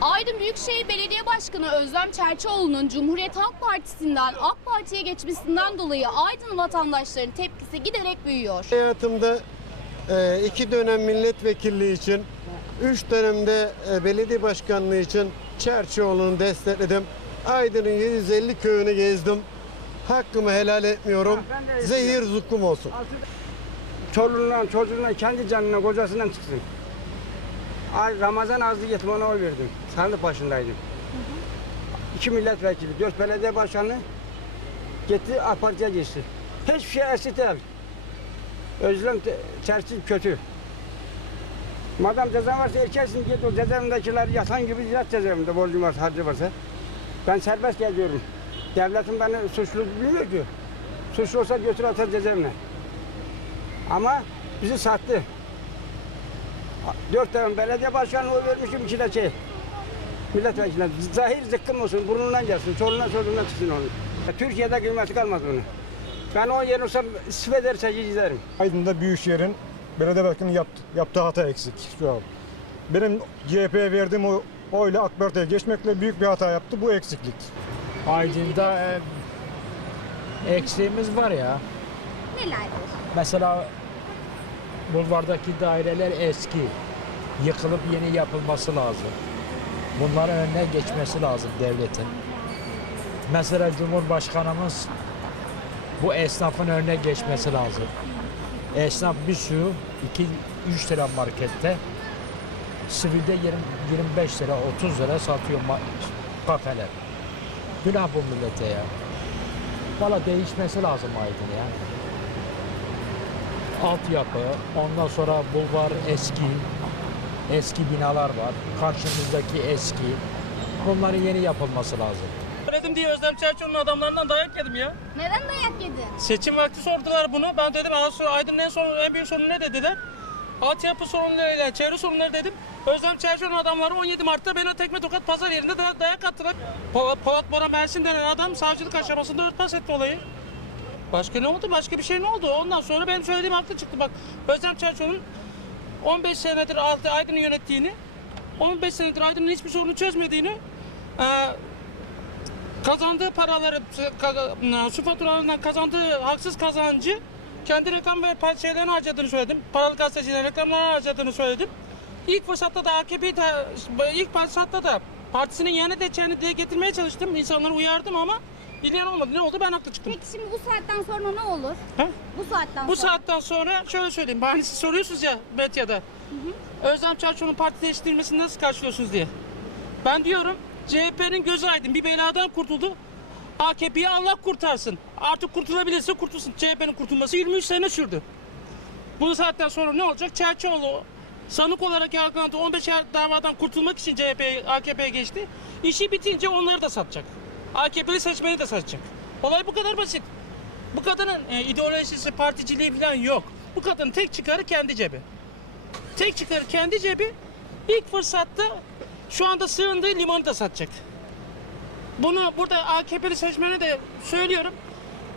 Aydın Büyükşehir Belediye Başkanı Özlem Çerçioğlu'nun Cumhuriyet Halk Partisi'nden AK Parti'ye geçmesinden dolayı Aydın vatandaşlarının tepkisi giderek büyüyor. Hayatımda e, iki dönem milletvekilliği için, üç dönemde e, belediye başkanlığı için Çerçioğlu'nu destekledim. Aydın'ın 750 köyünü gezdim. Hakkımı helal etmiyorum. Zehir zukkum olsun. Çoluğundan, çocuğundan, kendi canına, kocasından çıksın. Ay, Ramazan azlı yetim ona oy verdim. Sandık başındaydım. İki milletvekili, dört belediye başkanı gitti AK Parti'ye geçti. Hiçbir şey eski değil. Özlem te- tersi kötü. Madem ceza varsa erkesin git o cezaevindekiler yatan gibi yat cezaevinde borcum varsa harcı varsa. Ben serbest geziyorum. Devletin beni suçlu bilmiyor ki. Suçlu olsa götür atar cezaevine. Ama bizi sattı. Dört tane belediye başkanı oy vermişim, iki de şey. Milletvekiline zahir zıkkım olsun, burnundan gelsin, çoluğundan çocuğundan çıksın onu. Türkiye'de kıymeti kalmadı onun. Ben o yer olsam istifa ederse giderim. Aydın'da Büyükşehir'in belediye başkanı yaptı, yaptığı hata eksik şu an. Benim CHP'ye verdiğim o oyla AK Parti'ye geçmekle büyük bir hata yaptı. Bu eksiklik. Aydın'da e, eksiğimiz var ya. Neler? Mesela bulvardaki daireler eski. Yıkılıp yeni yapılması lazım. Bunların önüne geçmesi lazım devletin. Mesela Cumhurbaşkanımız bu esnafın önüne geçmesi lazım. Esnaf bir sürü 2-3 lira markette sivilde 20, 25 lira 30 lira satıyor kafeler. Günah bu millete ya. Valla değişmesi lazım Aydın ya. Altyapı, ondan sonra bulvar eski, eski binalar var. Karşımızdaki eski. Bunların yeni yapılması lazım. Söyledim diye Özlem Çerçoğlu'nun adamlarından dayak yedim ya. Neden dayak yedin? Seçim vakti sordular bunu. Ben dedim "Aa, Aydın'ın en, son, en büyük sorunu ne dediler? Altyapı sorunlarıyla çevre sorunları dedim. Özlem Çerçoğlu'nun adamları 17 Mart'ta bana tekme tokat pazar yerinde da- dayak attılar. Po Polat Bora Mersin denen adam savcılık aşamasında örtbas etti olayı. Başka ne oldu? Başka bir şey ne oldu? Ondan sonra benim söylediğim haklı çıktı. Bak Özlem Çerçoğlu'nun 15 senedir Aydın'ı yönettiğini, 15 senedir Aydın'ın hiçbir sorunu çözmediğini, eee, kazandığı paraları ka- su faturalarından kazandığı haksız kazancı kendi reklam ve şeylerine harcadığını söyledim. Paralı gazetecilerin reklamlarına harcadığını söyledim. İlk fırsatta da AKP'yi ilk fırsatta da partisinin yanı edeceğini dile getirmeye çalıştım. İnsanları uyardım ama dinleyen olmadı. Ne oldu? Ben haklı çıktım. Peki şimdi bu saatten sonra ne olur? Ha? Bu saatten Bu sonra. saatten sonra şöyle söyleyeyim. Hani siz soruyorsunuz ya medyada. Özlem Çarşoğlu'nun parti değiştirmesini nasıl karşılıyorsunuz diye. Ben diyorum CHP'nin gözü aydın. Bir beladan kurtuldu. AKP'yi Allah kurtarsın. Artık kurtulabilirse kurtulsun. CHP'nin kurtulması 23 sene sürdü. Bu saatten sonra ne olacak? Çerçoğlu sanık olarak yargılandı. 15 yer davadan kurtulmak için CHP AKP'ye geçti. İşi bitince onları da satacak. AKP'li seçmeni de satacak. Olay bu kadar basit. Bu kadının e, ideolojisi, particiliği falan yok. Bu kadının tek çıkarı kendi cebi. Tek çıkarı kendi cebi. İlk fırsatta şu anda sığındığı limonu da satacak. Bunu burada AKP'li seçmene de söylüyorum.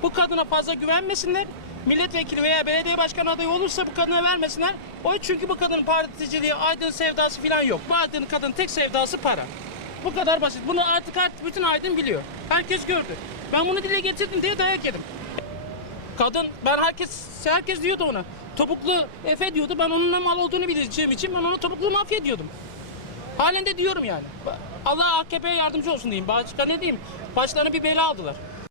Bu kadına fazla güvenmesinler. Milletvekili veya belediye başkanı adayı olursa bu kadına vermesinler. O çünkü bu kadının particiliği, aydın sevdası falan yok. Bu aydın kadın tek sevdası para. Bu kadar basit. Bunu artık artık bütün aydın biliyor. Herkes gördü. Ben bunu dile getirdim diye dayak yedim. Kadın ben herkes herkes diyordu ona. Topuklu Efe diyordu. Ben onun ne mal olduğunu bileceğim için ben ona topuklu mafya diyordum. Halen de diyorum yani. Allah AKP'ye yardımcı olsun diyeyim. Başka ne diyeyim? Başlarına bir bela aldılar.